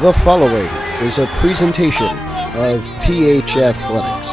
The following is a presentation of PH Athletics.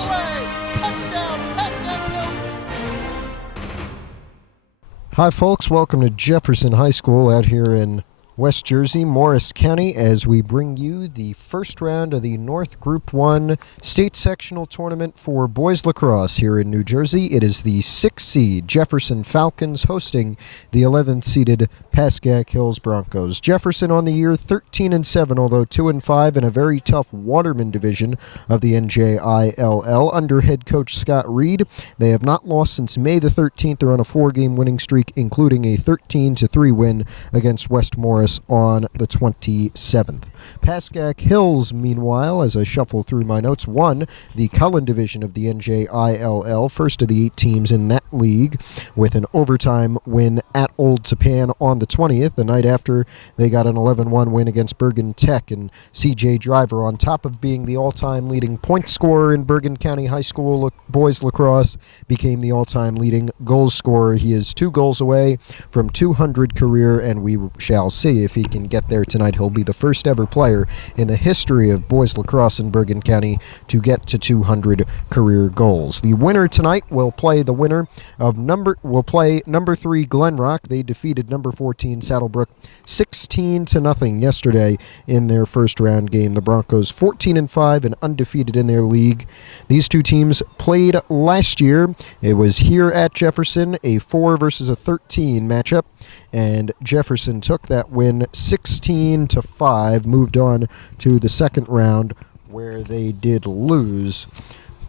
Hi folks, welcome to Jefferson High School out here in West Jersey, Morris County, as we bring you the first round of the North Group 1 State Sectional Tournament for Boys Lacrosse here in New Jersey. It is the 6th seed Jefferson Falcons hosting the 11th seeded Pascack Hills Broncos. Jefferson on the year 13-7, although 2-5 in a very tough Waterman division of the NJIAA under head coach Scott Reed. They have not lost since May the 13th. They're on a 4-game winning streak, including a 13-3 win against West Morris on the 27th. Pascack Hills, meanwhile, as I shuffle through my notes, won the Cullen division of the NJIAA, first of the 8 teams in that league, with an overtime win at Old Tappan on the 20th, the night after they got an 11-1 win against Bergen Tech. And CJ Driver, on top of being the all-time leading point scorer in Bergen County High School boys lacrosse, became the all-time leading goal scorer. He is 2 goals away from 200 career, and we shall see if he can get there tonight. He'll be the first ever player in the history of boys lacrosse in Bergen County to get to 200 career goals. The winner tonight will play the winner of number 3 Glenrock. They defeated number 14 Saddlebrook 16-0 yesterday in their first round game. The Broncos 14-5 and undefeated in their league. These two teams played last year. It was here at Jefferson, a 4 versus a 13 matchup, and Jefferson took that win 16-5, moved on to the second round where they did lose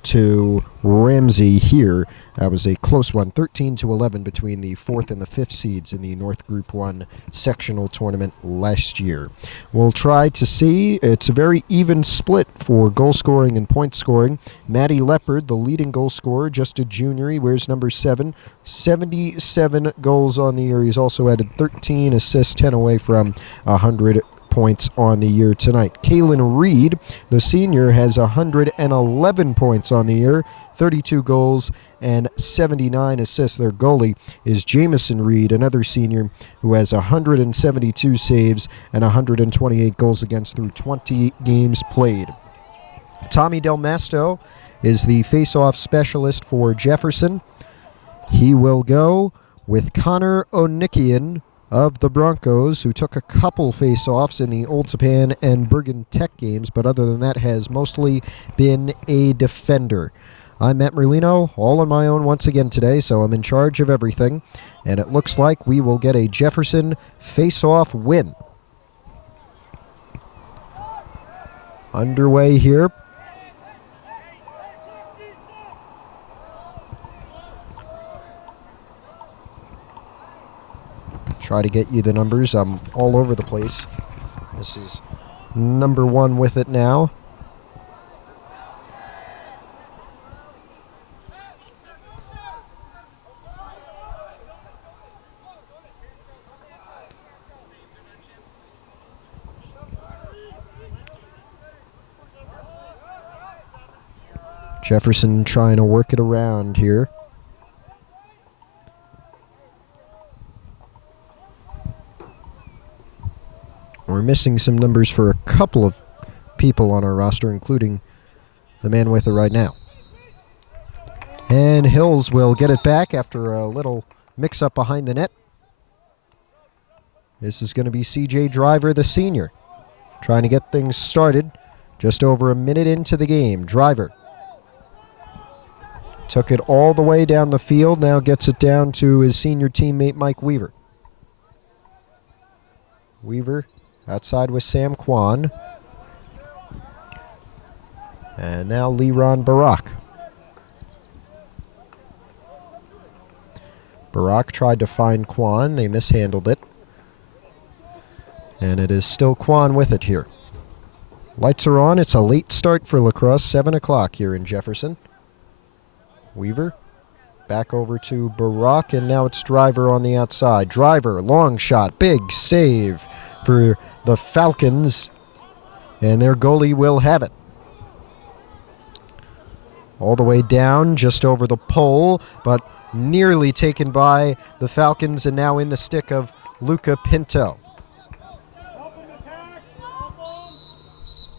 to Ramsey here. That was a close one, 13-11 between the 4th and the 5th seeds in the North Group 1 sectional tournament last year. We'll try to see. It's a very even split for goal scoring and point scoring. Matty Leopard, the leading goal scorer, just a junior. He wears number 7, 77 goals on the year. He's also added 13 assists, 10 away from 100 points on the year tonight. Kalen Reed, the senior, has 111 points on the year, 32 goals and 79 assists. Their goalie is Jamison Reed, another senior who has 172 saves and 128 goals against through 20 games played. Tommy Del Masto is the face-off specialist for Jefferson. He will go with Connor Onikian of the Broncos, who took a couple face-offs in the Old Tappan and Bergen Tech games, but other than that has mostly been a defender. I'm Matt Merlino, all on my own once again today, so I'm in charge of everything, and it looks like we will get a Jefferson face-off win. Underway here. Try to get you the numbers. I'm all over the place. This is number 1 with it now. Jefferson trying to work it around here. We're missing some numbers for a couple of people on our roster, including the man with it right now. And Hills will get it back after a little mix-up behind the net. This is going to be CJ Driver, the senior, trying to get things started just over a minute into the game. Driver took it all the way down the field, now gets it down to his senior teammate Mike Weaver. Weaver outside with Sam Kwan. And now Leron Barak. Barak tried to find Kwan. They mishandled it. And it is still Kwan with it here. Lights are on. It's a late start for lacrosse, 7 o'clock here in Jefferson. Weaver back over to Barak, and now it's Driver on the outside. Driver, long shot, big save for the Falcons, and their goalie will have it. All the way down, just over the pole, but nearly taken by the Falcons, and now in the stick of Luca Pinto.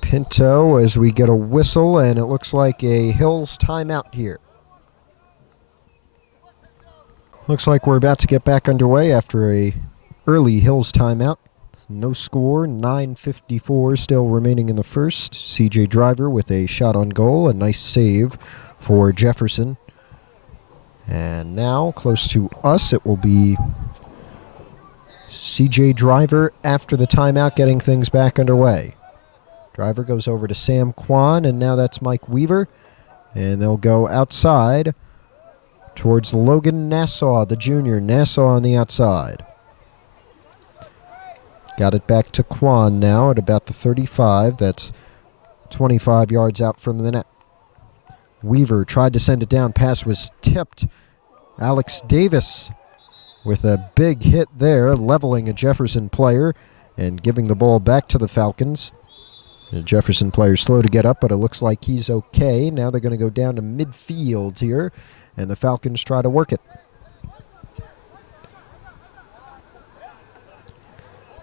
Pinto as we get a whistle, and it looks like a Hills timeout here. Looks like we're about to get back underway after a early Hills timeout. No score, 9:54 still remaining in the first. CJ Driver with a shot on goal, a nice save for Jefferson. And now, close to us, it will be CJ Driver after the timeout getting things back underway. Driver goes over to Sam Kwan, and now that's Mike Weaver. And they'll go outside towards Logan Nassau, the junior. Nassau on the outside. Got it back to Kwan now at about the 35. That's 25 yards out from the net. Weaver tried to send it down. Pass was tipped. Alex Davis with a big hit there, leveling a Jefferson player and giving the ball back to the Falcons. The Jefferson player slow to get up, but it looks like he's okay. Now they're going to go down to midfield here, and the Falcons try to work it.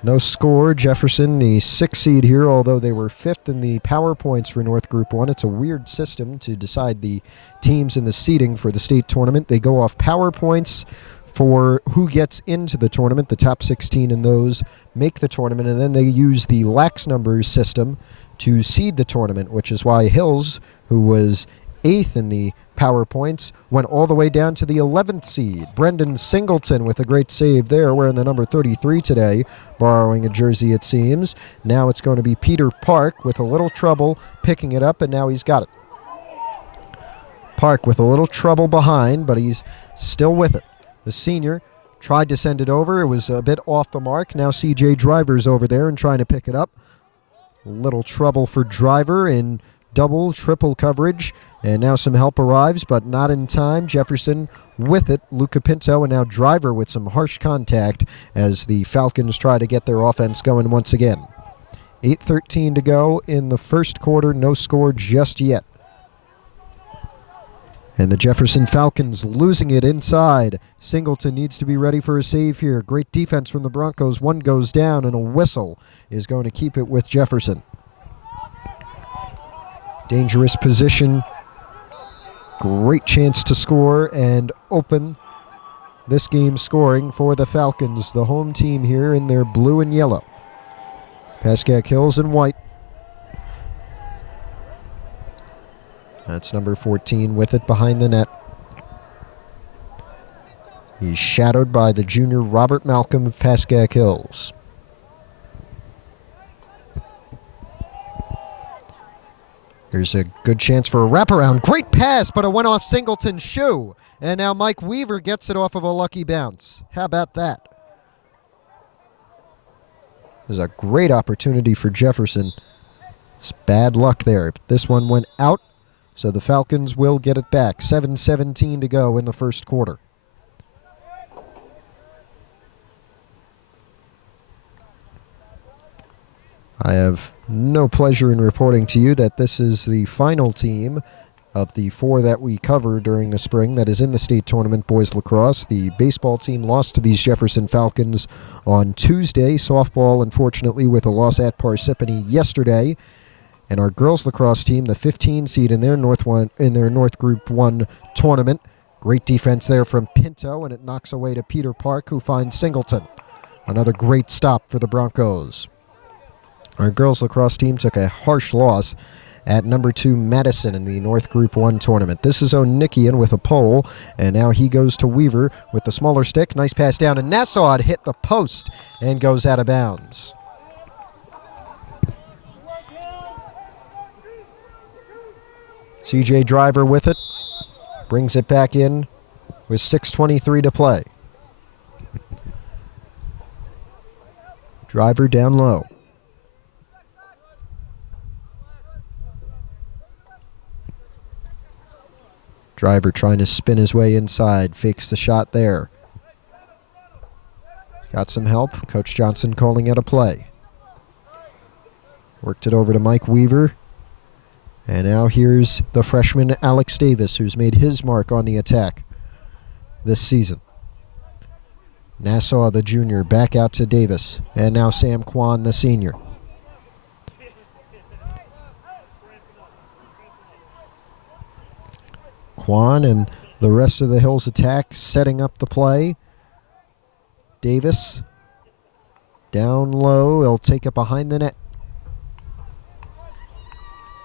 No score. Jefferson, the 6th seed here, although they were 5th in the power points for North Group 1. It's a weird system to decide the teams in the seeding for the state tournament. They go off power points for who gets into the tournament. The top 16 in those make the tournament, and then they use the lax numbers system to seed the tournament, which is why Hills, who was 8th in the power points, went all the way down to the 11th seed. Brendan Singleton with a great save there, wearing the number 33 today, borrowing a jersey it seems. Now it's going to be Peter Park with a little trouble picking it up, and now he's got it. Park with a little trouble behind, but he's still with it. The senior tried to send it over. It was a bit off the mark. Now CJ Driver's over there and trying to pick it up. A little trouble for Driver in double, triple coverage. And now some help arrives, but not in time. Jefferson with it. Luca Pinto, and now Driver with some harsh contact as the Falcons try to get their offense going once again. 8:13 to go in the first quarter. No score just yet. And the Jefferson Falcons losing it inside. Singleton needs to be ready for a save here. Great defense from the Broncos. One goes down, and a whistle is going to keep it with Jefferson. Dangerous position. Great chance to score and open this game scoring for the Falcons, the home team here in their blue and yellow. Pascack Hills in white. That's number 14 with it behind the net. He's shadowed by the junior Robert Malcolm of Pascack Hills. Here's a good chance for a wraparound. Great pass, but it went off Singleton's shoe. And now Mike Weaver gets it off of a lucky bounce. How about that? There's a great opportunity for Jefferson. It's bad luck there. This one went out, so the Falcons will get it back. 7:17 to go in the first quarter. I have no pleasure in reporting to you that this is the final team of the 4 that we cover during the spring that is in the state tournament boys lacrosse. The baseball team lost to these Jefferson Falcons on Tuesday. Softball, unfortunately, with a loss at Parsippany yesterday. And our girls lacrosse team, the 15 seed in their North Group 1 tournament. Great defense there from Pinto, and it knocks away to Peter Park, who finds Singleton. Another great stop for the Broncos. Our girls lacrosse team took a harsh loss at number 2 Madison in the North Group 1 tournament. This is O'Nickian with a pole, and now he goes to Weaver with the smaller stick. Nice pass down, and Nassau had hit the post and goes out of bounds. CJ Driver with it, brings it back in with 6:23 to play. Driver down low. Driver trying to spin his way inside, fakes the shot there. Got some help. Coach Johnson calling it a play. Worked it over to Mike Weaver. And now here's the freshman Alex Davis, who's made his mark on the attack this season. Nassau, the junior, back out to Davis. And now Sam Kwan, the senior. Quan and the rest of the Hills attack setting up the play. Davis down low. He'll take it behind the net.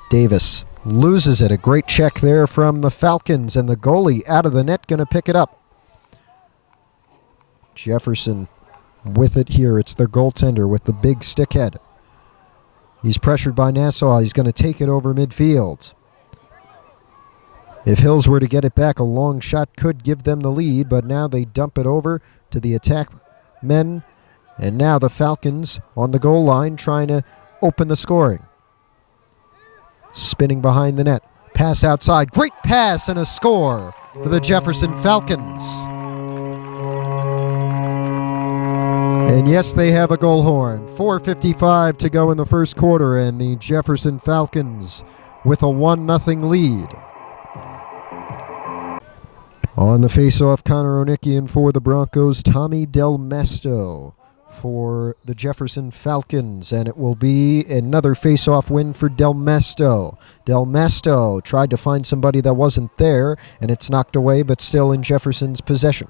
Davis loses it. A great check there from the Falcons, and the goalie out of the net going to pick it up. Jefferson with it here. It's their goaltender with the big stick head. He's pressured by Nassau. He's going to take it over midfield. If Hills were to get it back, a long shot could give them the lead, but now they dump it over to the attack men, and now the Falcons on the goal line trying to open the scoring. Spinning behind the net. Pass outside. Great pass and a score for the Jefferson Falcons. And yes, they have a goal horn. 4:55 to go in the first quarter, and the Jefferson Falcons with a 1-0 lead. On the face-off, Connor Onikian for the Broncos, Tommy Del Mesto for the Jefferson Falcons, and it will be another face-off win for Del Mesto. Del Mesto tried to find somebody that wasn't there, and it's knocked away, but still in Jefferson's possession.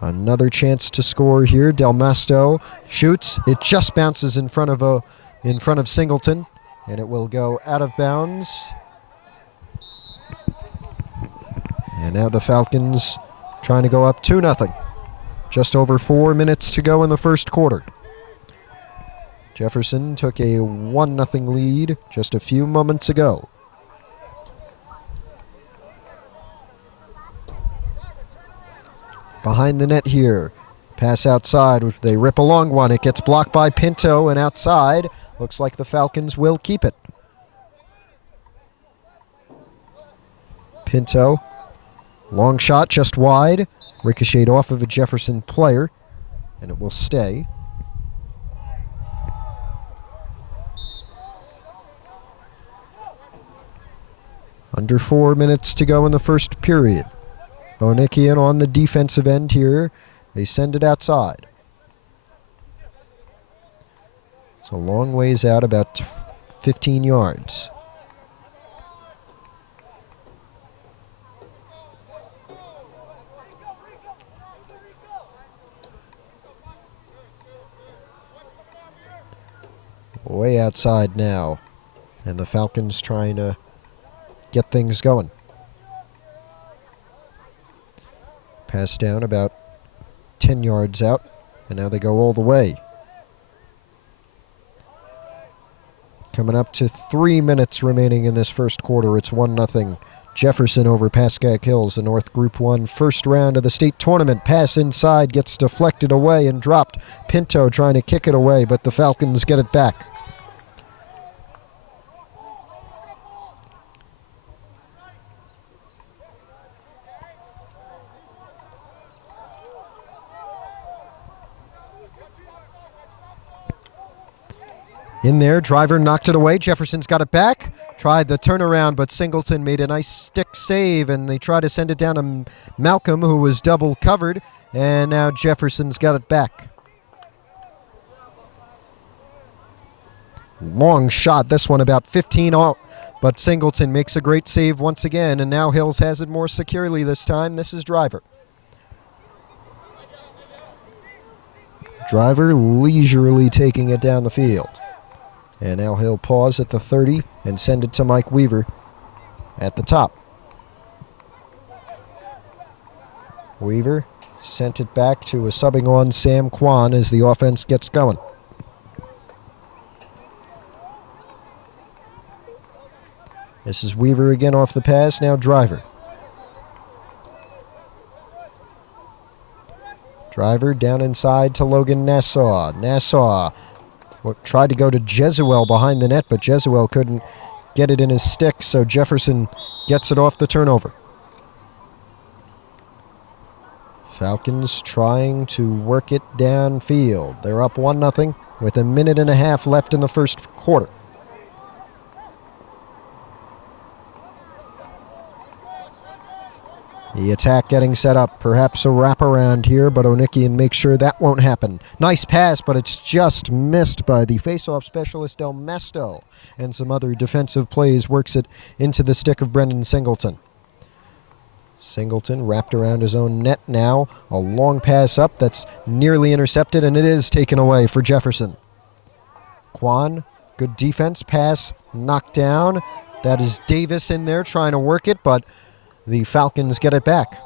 Another chance to score here. Del Mesto shoots. It just bounces in front of Singleton, and it will go out of bounds. And now the Falcons trying to go up 2-0. Just over 4 minutes to go in the first quarter. Jefferson took a 1-0 lead just a few moments ago. Behind the net here. Pass outside. They rip a long one. It gets blocked by Pinto and outside. Looks like the Falcons will keep it. Pinto. Long shot just wide. Ricocheted off of a Jefferson player, and it will stay. Under 4 minutes to go in the first period. Onikian on the defensive end here. They send it outside. It's a long ways out, about 15 yards. Way outside now, and the Falcons trying to get things going. Pass down about 10 yards out, and now they go all the way. Coming up to 3 minutes remaining in this first quarter. It's 1-0 Jefferson over Pascack Hills, the North Group 1 first round of the state tournament. Pass inside, gets deflected away and dropped. Pinto trying to kick it away, but the Falcons get it back. In there, driver knocked it away. Jefferson's got it back. Tried the turnaround, but Singleton made a nice stick save, and they try to send it down to Malcolm, who was double covered, and now Jefferson's got it back. Long shot, this one about 15 out, but Singleton makes a great save once again, and now Hills has it more securely this time. This is Driver. Driver leisurely taking it down the field. And now he'll pause at the 30 and send it to Mike Weaver at the top. Weaver sent it back to a subbing on Sam Kwan as the offense gets going. This is Weaver again off the pass, now Driver. Driver down inside to Logan Nassau. Nassau tried to go to Jesuel behind the net, but Jesuel couldn't get it in his stick, so Jefferson gets it off the turnover. Falcons trying to work it downfield. They're up 1-0 with a minute and a half left in the first quarter. The attack getting set up. Perhaps a wraparound here, but Onikian makes sure that won't happen. Nice pass, but it's just missed by the face-off specialist Del Mesto. And some other defensive plays works it into the stick of Brendan Singleton. Singleton wrapped around his own net now. A long pass up that's nearly intercepted, and it is taken away for Jefferson. Kwan, good defense, pass knocked down. That is Davis in there trying to work it, but the Falcons get it back.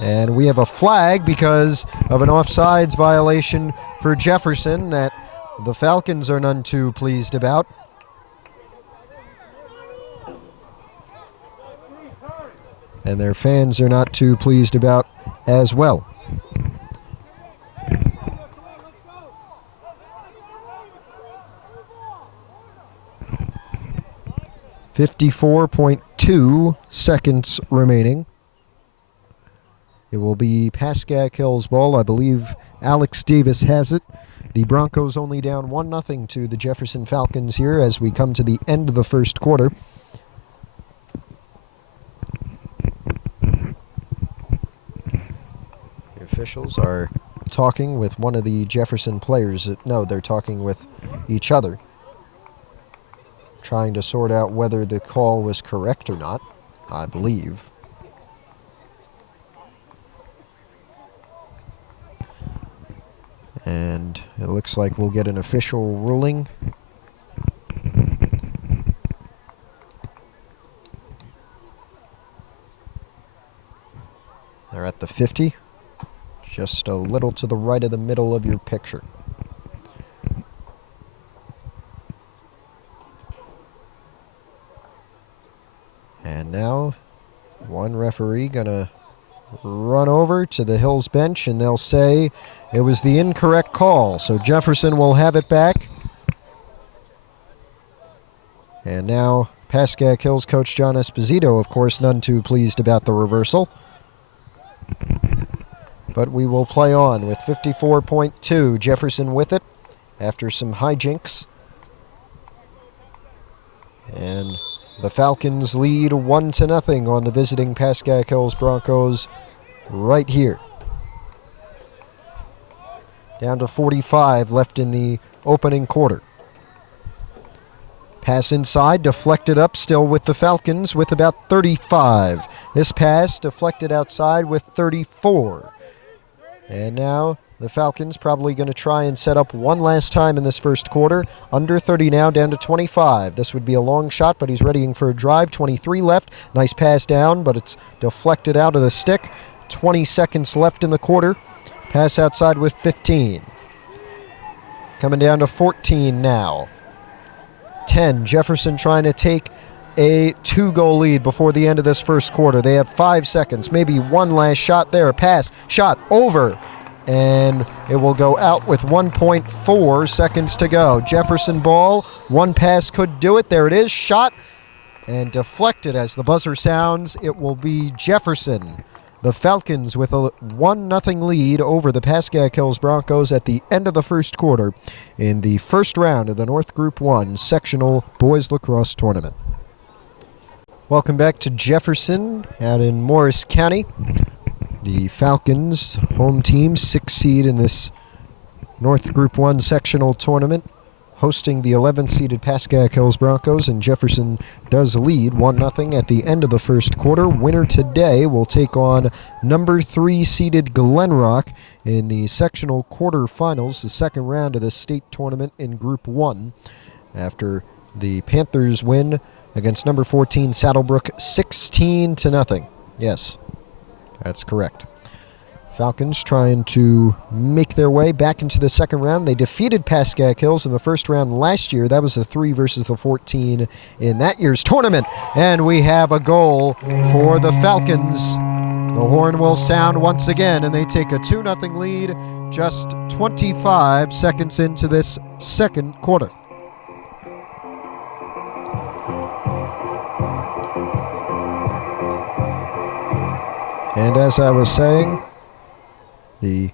And we have a flag because of an offsides violation for Jefferson that the Falcons are none too pleased about. And their fans are not too pleased about as well. .2 seconds remaining. It will be Pascack Hill's ball. I believe Alex Davis has it. The Broncos only down 1-0 to the Jefferson Falcons here as we come to the end of the first quarter. The officials are talking with one of the Jefferson players. No, they're talking with each other, trying to sort out whether the call was correct or not, I believe. And it looks like we'll get an official ruling. They're at the 50, just a little to the right of the middle of your picture. And now, one referee gonna run over to the Hills bench and they'll say it was the incorrect call. So Jefferson will have it back. And now Pascack Hills coach John Esposito, of course, none too pleased about the reversal. But we will play on with 54.2. Jefferson with it after some hijinks. And the Falcons lead 1-0 on the visiting Pascack Hills Broncos right here. Down to 45 left in the opening quarter. Pass inside, deflected up, still with the Falcons with about 35. This pass deflected outside with 34. And now the Falcons probably going to try and set up one last time in this first quarter. Under 30 now, down to 25. This would be a long shot, but he's readying for a drive. 23 left. Nice pass down, but it's deflected out of the stick. 20 seconds left in the quarter. Pass outside with 15. Coming down to 14 now. 10. Jefferson trying to take a 2-goal lead before the end of this first quarter. They have 5 seconds, maybe one last shot there. Pass, shot, over. And it will go out with 1.4 seconds to go. Jefferson ball, one pass could do it. There it is, shot and deflected as the buzzer sounds. It will be Jefferson. The Falcons with a 1-0 lead over the Pascack Hills Broncos at the end of the first quarter in the first round of the North Group 1 Sectional Boys Lacrosse Tournament. Welcome back to Jefferson out in Morris County. The Falcons, home team, 6th seed in this North Group 1 sectional tournament, hosting the 11th-seeded Pascack Hills Broncos, and Jefferson does lead 1-0 at the end of the first quarter. Winner today will take on number 3-seeded Glen Rock in the sectional quarterfinals, the second round of the state tournament in Group 1, after the Panthers win against number 14 Saddlebrook 16-0. Yes. That's correct. Falcons trying to make their way back into the second round. They defeated Pascack Hills in the first round last year. That was the 3 versus the 14 in that year's tournament. And we have a goal for the Falcons. The horn will sound once again, and they take a 2-0 lead just 25 seconds into this second quarter. And as I was saying, the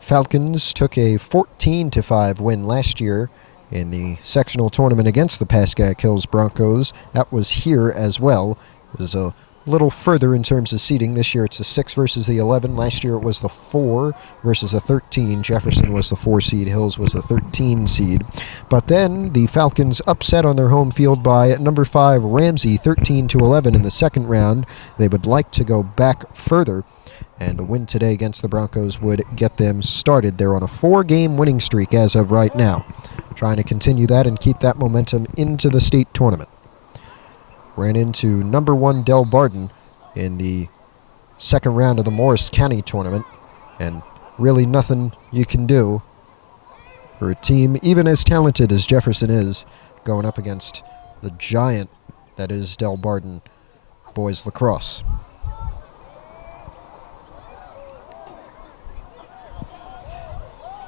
Falcons took a 14-5 win last year in the sectional tournament against the Pascack Hills Broncos. That was here as well. It was a little further in terms of seeding. This year it's the 6 versus the 11. Last year it was the 4 versus the 13. Jefferson was the 4 seed. Hills was the 13 seed. But then the Falcons upset on their home field by number 5 Ramsey, 13-11 in the second round. They would like to go back further, and a win today against the Broncos would get them started. They're on a 4-game winning streak as of right now, trying to continue that and keep that momentum into the state tournament. Ran into number 1 Del Barden in the second round of the Morris County tournament, and really nothing you can do for a team even as talented as Jefferson is going up against the giant that is Del Barden boys lacrosse.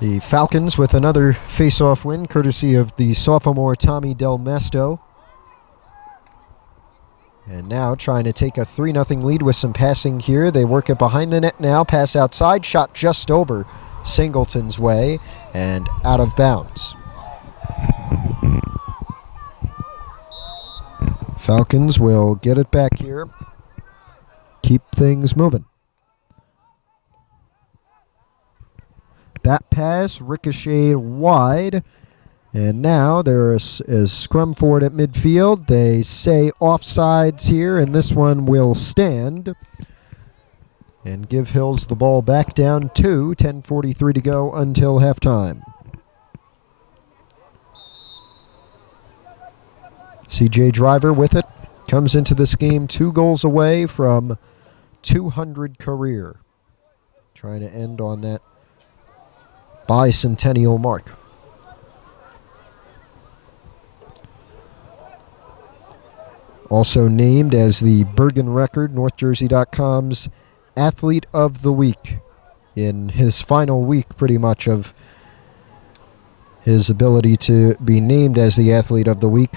The Falcons with another face-off win courtesy of the sophomore Tommy Del Mesto. And now trying to take a 3-0 lead with some passing here. They work it behind the net now. Pass outside. Shot just over Singleton's way and out of bounds. Falcons will get it back here. Keep things moving. That pass ricocheted wide. And now there is scrum forward at midfield. They say offsides here, and this one will stand. And give Hills the ball back down 2. 10:43 to go until halftime. CJ Driver with it. Comes into this game 2 goals away from 200 career. Trying to end on that bicentennial mark. Also named as the Bergen Record, NorthJersey.com's Athlete of the Week in his final week, pretty much, of his ability to be named as the Athlete of the Week.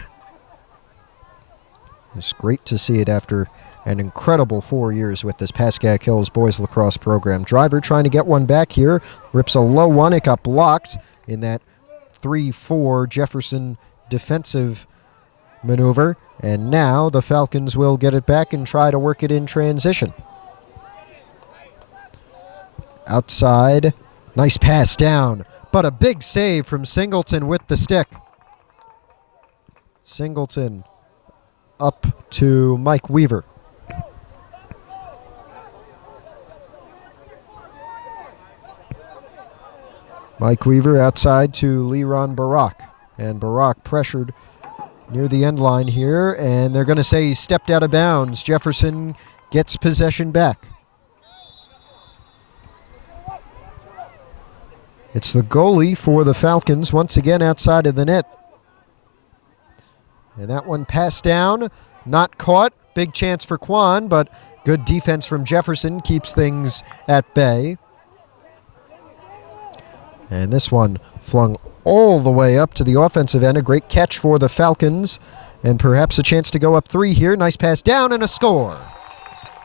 It's great to see it after an incredible 4 years with this Pascack Hills boys lacrosse program. Driver trying to get one back here. Rips a low one. It got blocked in that 3-4 Jefferson defensive maneuver. And now the Falcons will get it back and try to work it in transition. Outside. Nice pass down. But a big save from Singleton with the stick. Singleton up to Mike Weaver. Mike Weaver outside to Leron Barak. And Barak pressured near the end line here, and they're going to say he stepped out of bounds. Jefferson gets possession back. It's the goalie for the Falcons once again outside of the net. And that one passed down, not caught. Big chance for Quan, but good defense from Jefferson keeps things at bay. And this one flung all the way up to the offensive end. A great catch for the Falcons, and perhaps a chance to go up 3 here. Nice pass down and a score.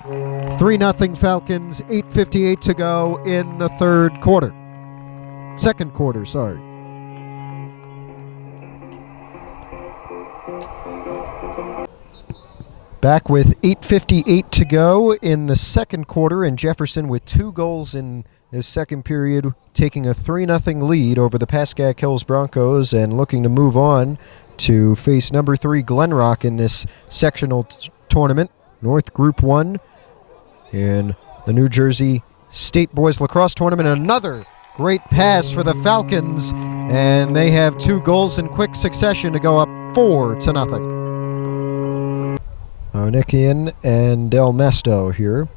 3-0 Falcons, 8:58 to go in the second quarter, sorry. Back with 8:58 to go in the second quarter, and Jefferson with 2 goals in this second period, taking a 3-0 lead over the Pascack Hills Broncos and looking to move on to face number 3 Glenrock in this sectional tournament, North Group 1, in the New Jersey State Boys Lacrosse Tournament. Another great pass for the Falcons, and they have 2 goals in quick succession to go up 4-0. Onikian and Del Mesto here.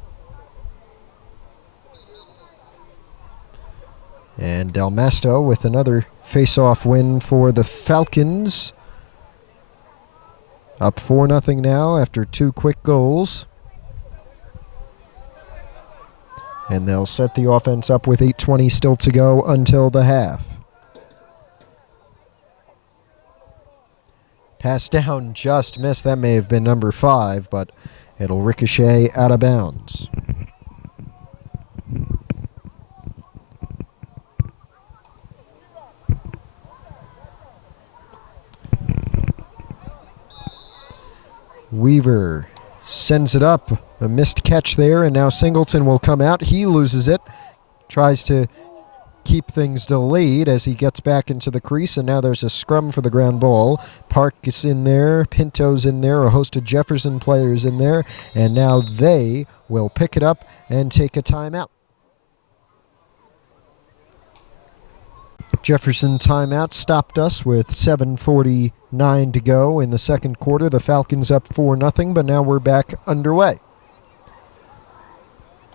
And Del Mesto with another face-off win for the Falcons. Up 4-0 now after 2 quick goals. And they'll set the offense up with 8:20 still to go until the half. Pass down, just missed. That may have been number 5, but it'll ricochet out of bounds. Weaver sends it up A missed catch there, and now Singleton will come out. He loses it, tries to keep things delayed as he gets back into the crease, and now there's a scrum for the ground ball. Park is in there, Pinto's in there, a host of Jefferson players in there, and now they will pick it up and take a timeout. Jefferson timeout stopped us with 7:49 to go in the second quarter. The Falcons up 4-0, but now we're back underway.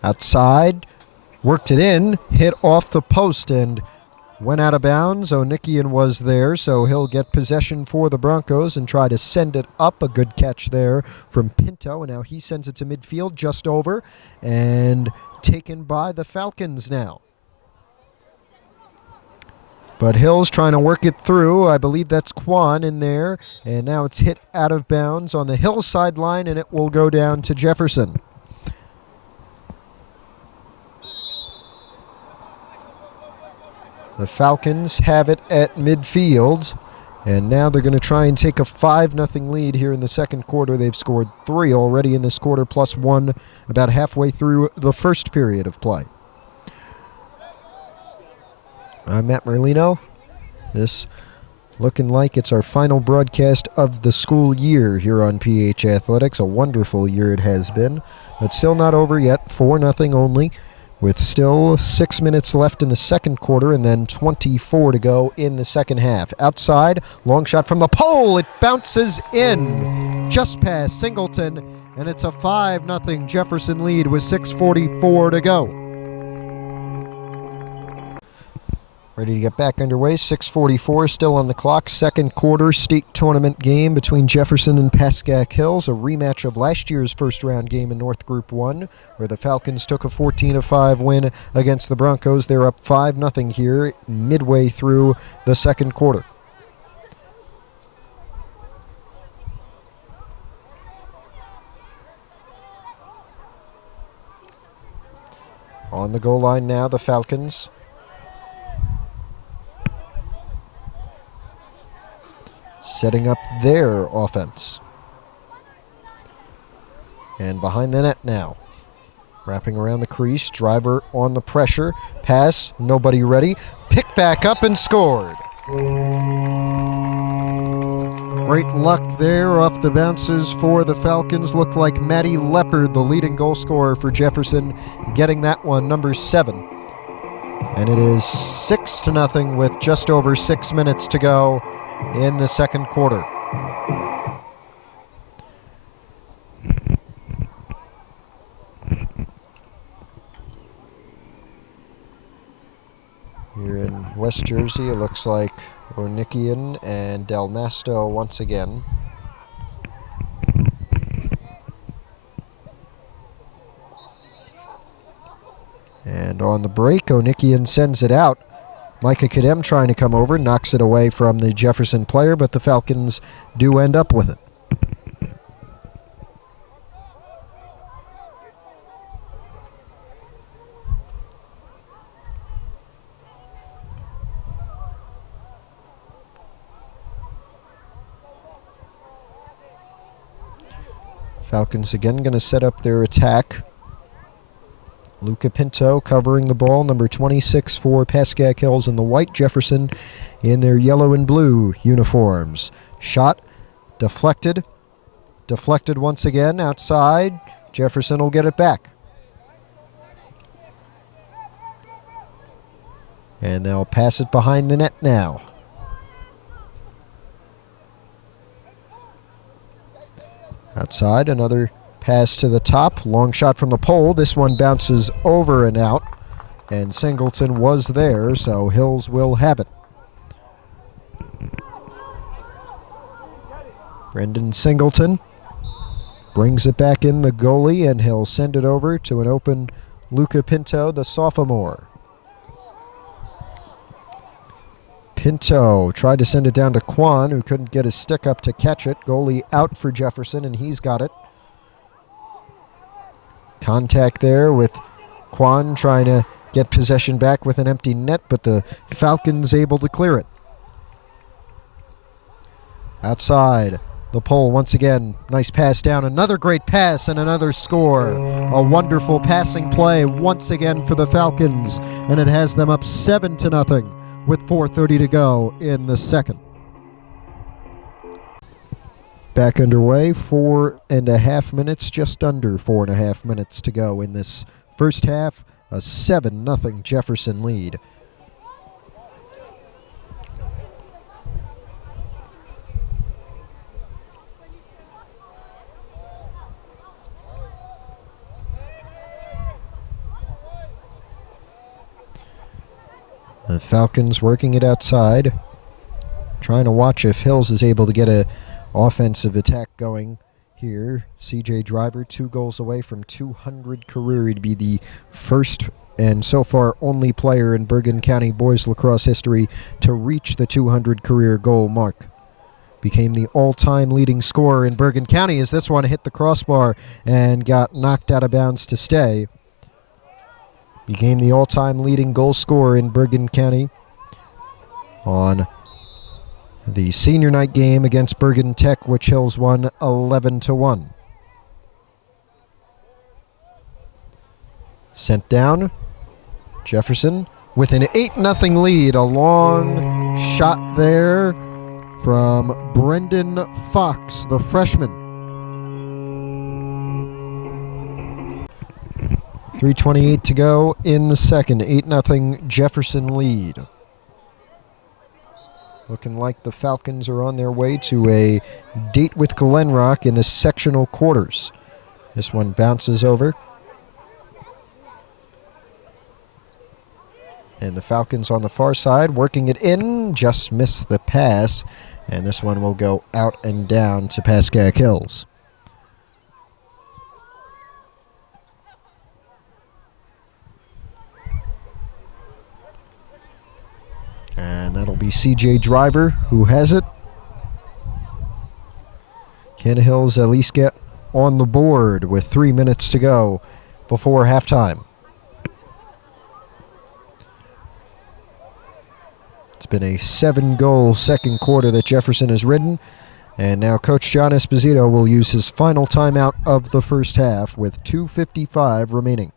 Outside, worked it in, hit off the post and went out of bounds. Onikian was there, so he'll get possession for the Broncos and try to send it up. A good catch there from Pinto, and now he sends it to midfield, just over, and taken by the Falcons now. But Hill's trying to work it through. I believe that's Quan in there, and now it's hit out of bounds on the Hill sideline, and it will go down to Jefferson. The Falcons have it at midfield, and now they're going to try and take a 5-0 lead here in the second quarter. They've scored 3 already in this quarter, plus 1 about halfway through the first period of play. I'm Matt Merlino. This looking like it's our final broadcast of the school year here on PH Athletics. A wonderful year it has been, but still not over yet. 4-0 only, with still 6 minutes left in the second quarter and then 24 to go in the second half. Outside, long shot from the pole. It bounces in just past Singleton, and it's a 5-0 Jefferson lead with 6:44 to go. Ready to get back underway. 6:44 still on the clock. Second quarter state tournament game between Jefferson and Pascack Hills. A rematch of last year's first round game in North Group 1, where the Falcons took a 14-5 win against the Broncos. They're up 5-0 here midway through the second quarter. On the goal line now, the Falcons. Setting up their offense. And behind the net now. Wrapping around the crease. Driver on the pressure. Pass. Nobody ready. Picked back up and scored. Great luck there off the bounces for the Falcons. Looked like Matty Leopard, the leading goal scorer for Jefferson, getting that one, number 7. And it is 6-0 with just over 6 minutes to go in the second quarter. Here in West Jersey, it looks like Onikian and Del Masto once again. And on the break, Onikian sends it out. Micah Kadem trying to come over, knocks it away from the Jefferson player, but the Falcons do end up with it. Falcons again going to set up their attack. Luca Pinto covering the ball, number 26 for Pascack Hills in the white, Jefferson in their yellow and blue uniforms. Shot, deflected once again, outside. Jefferson will get it back. And they'll pass it behind the net now. Outside, another pass to the top, long shot from the pole. This one bounces over and out, and Singleton was there, so Hills will have it. Brendan Singleton brings it back in, the goalie, and he'll send it over to an open Luca Pinto, the sophomore. Pinto tried to send it down to Quan, who couldn't get his stick up to catch it. Goalie out for Jefferson, and he's got it. Contact there with Quan trying to get possession back with an empty net, but the Falcons able to clear it. Outside, the pole once again. Nice pass down. Another great pass and another score. A wonderful passing play once again for the Falcons, and it has them up 7-0 with 4:30 to go in the second. Back underway, 4.5 minutes, just under 4.5 minutes to go in this first half. A 7-0 Jefferson lead. The Falcons working it outside, trying to watch if Hills is able to get a offensive attack going here. CJ Driver 2 goals away from 200 career. He'd be the first and so far only player in Bergen County boys lacrosse history to reach the 200 career goal mark. Became the all-time leading scorer in Bergen County as this one hit the crossbar and got knocked out of bounds to stay. Became the all-time leading goal scorer in Bergen County on the senior night game against Bergen Tech, which Hills won 11-1. Sent down. Jefferson with an 8-0 lead. A long shot there from Brendan Fox, the freshman. 3:28 to go in the second. 8-0 Jefferson lead. Looking like the Falcons are on their way to a date with Glen Rock in the sectional quarters. This one bounces over. And the Falcons on the far side working it in, just missed the pass. And this one will go out and down to Pascack Hills. And that'll be CJ Driver who has it. Can Hills at least get on the board with 3 minutes to go before halftime? It's been a 7-goal second quarter that Jefferson has ridden. And now Coach John Esposito will use his final timeout of the first half with 2:55 remaining.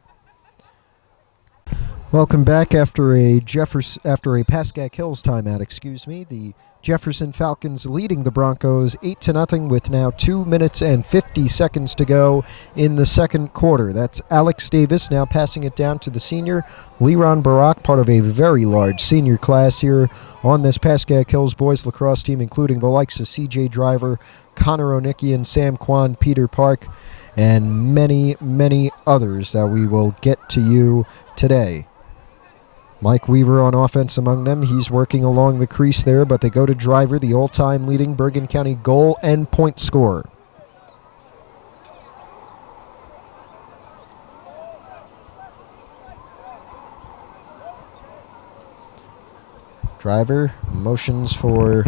Welcome back after a Pascack Hills timeout, The Jefferson Falcons leading the Broncos 8-0 with now 2 minutes and 50 seconds to go in the second quarter. That's Alex Davis now passing it down to the senior Leron Barak, part of a very large senior class here on this Pascack Hills boys lacrosse team, including the likes of CJ Driver, Connor Onicki, Sam Kwan, Peter Park, and many, many others that we will get to you today. Mike Weaver on offense among them. He's working along the crease there, but they go to Driver, the all-time leading Bergen County goal and point scorer. Driver motions for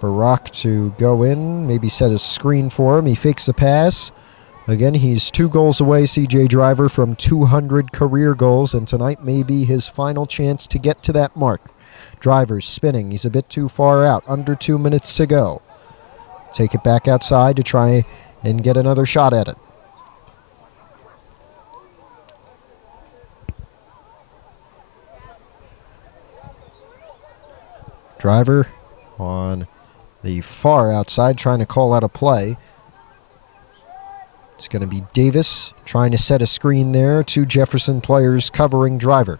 Barak to go in, maybe set a screen for him. He fakes the pass. Again, he's 2 goals away, CJ Driver, from 200 career goals, and tonight may be his final chance to get to that mark. Driver's spinning. He's a bit too far out. Under 2 minutes to go. Take it back outside to try and get another shot at it. Driver on the far outside trying to call out a play. It's going to be Davis trying to set a screen there. 2 Jefferson players covering Driver.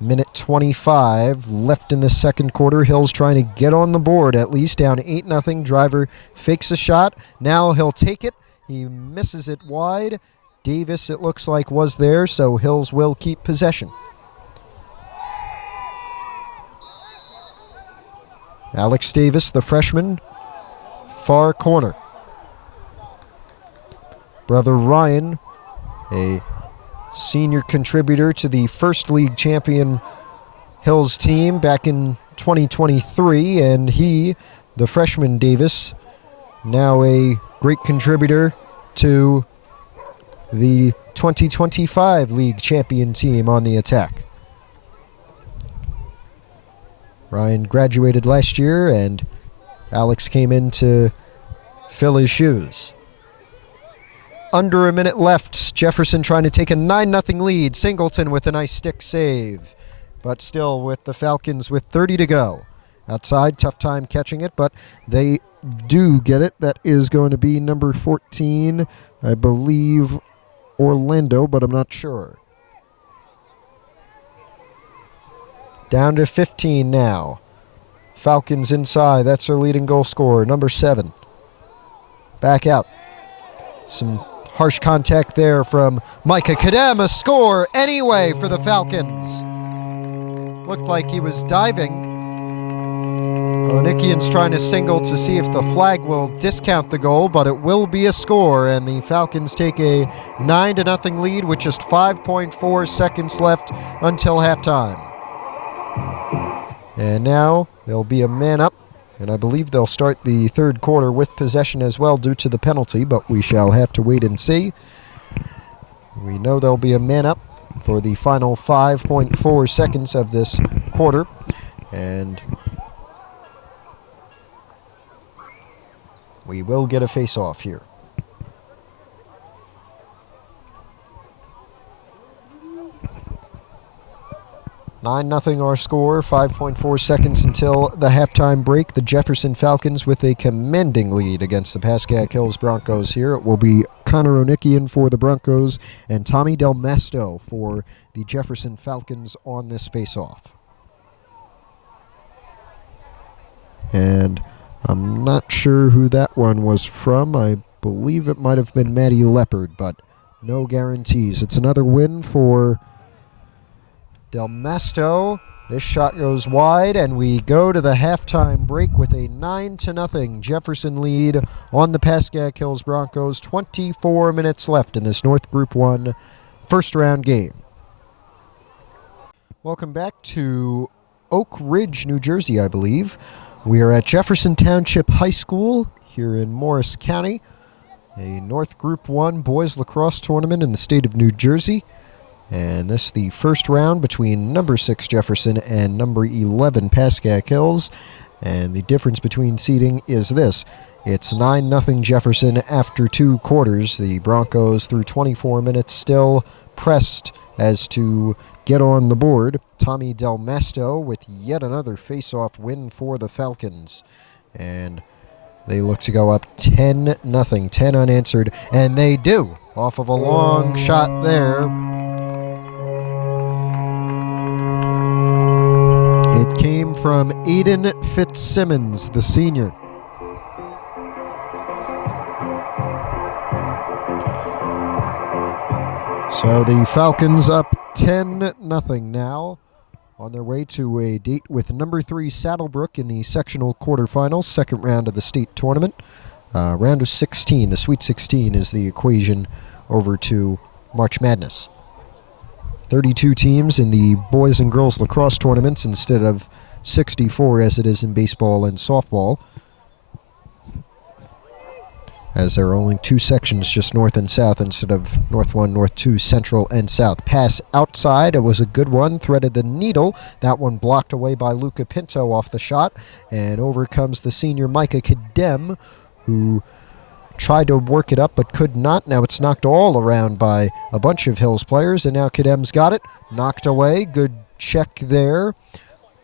Minute 25 left in the second quarter. Hills trying to get on the board, at least down 8-0. Driver fakes a shot. Now he'll take it. He misses it wide. Davis, it looks like, was there, so Hills will keep possession. Alex Davis, the freshman, far corner. Brother Ryan, a senior contributor to the first league champion Hills team back in 2023, and he, the freshman Davis, now a great contributor to the 2025 league champion team on the attack. Ryan graduated last year and Alex came in to fill his shoes. Under a minute left. Jefferson trying to take a 9-0 lead. Singleton with a nice stick save. But still with the Falcons with 30 to go. Outside, tough time catching it, but they do get it. That is going to be number 14, I believe, Orlando, but I'm not sure. Down to 15 now. Falcons inside. That's their leading goal scorer, number 7. Back out. Some harsh contact there from Micah Kadem. A score anyway for the Falcons. Looked like he was diving. Onikian's trying to single to see if the flag will discount the goal, but it will be a score, and the Falcons take a 9-0 lead with just 5.4 seconds left until halftime. And now there'll be a man up, and I believe they'll start the third quarter with possession as well due to the penalty, but we shall have to wait and see. We know there'll be a man up for the final 5.4 seconds of this quarter, and we will get a face-off here. 9-0 our score, 5.4 seconds until the halftime break. The Jefferson Falcons with a commanding lead against the Pascack Hills Broncos here. It will be Connor Onikian for the Broncos and Tommy Del Masto for the Jefferson Falcons on this face-off. And I'm not sure who that one was from. I believe it might have been Matty Leopard, but no guarantees. It's another win for Del Masto. This shot goes wide, and we go to the halftime break with a 9-0 Jefferson lead on the Pascack Hills Broncos. 24 minutes left in this North Group 1 first round game. Welcome back to Oak Ridge, New Jersey, I believe. We are at Jefferson Township High School here in Morris County, a North Group 1 boys lacrosse tournament in the state of New Jersey. And this is the first round between number 6 Jefferson and number 11 Pascack Hills. And the difference between seeding is this. It's 9-0 Jefferson after 2 quarters. The Broncos, through 24 minutes, still pressed as to get on the board. Tommy Del Masto with yet another face-off win for the Falcons. And they look to go up 10-0, 10 unanswered. And they do, off of a long shot there. It came from Aiden Fitzsimmons, the senior. So the Falcons up 10-0 now, on their way to a date with number 3 Saddlebrook in the sectional quarterfinals, second round of the state tournament. Round of 16, the Sweet 16 is the equation over to March Madness. 32 teams in the boys and girls lacrosse tournaments instead of 64 as it is in baseball and softball, as there are only 2 sections just north and south instead of north 1, north 2, central, and south. Pass outside. It was a good one. Threaded the needle. That one blocked away by Luca Pinto off the shot. And over comes the senior Micah Kadem, who tried to work it up but could not. Now it's knocked all around by a bunch of Hills players, and now Kadem's got it. Knocked away. Good check there.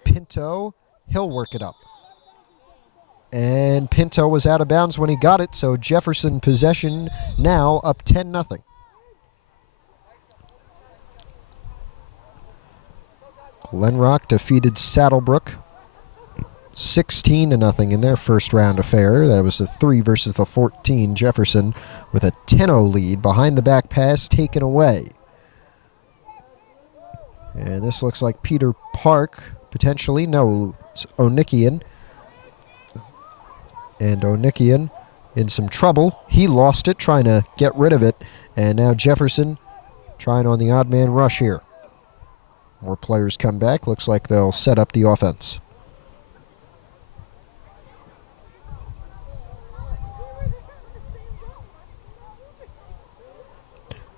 Pinto, he'll work it up. And Pinto was out of bounds when he got it, so Jefferson possession now up 10-0. Glenrock defeated Saddlebrook 16-0 in their first round affair. That was the 3 versus the 14. Jefferson with a 10-0 lead. Behind the back pass taken away. And this looks like Peter Park, potentially. No, it's Onikian. And Onikian in some trouble. He lost it, trying to get rid of it. And now Jefferson trying on the odd man rush here. More players come back. Looks like they'll set up the offense.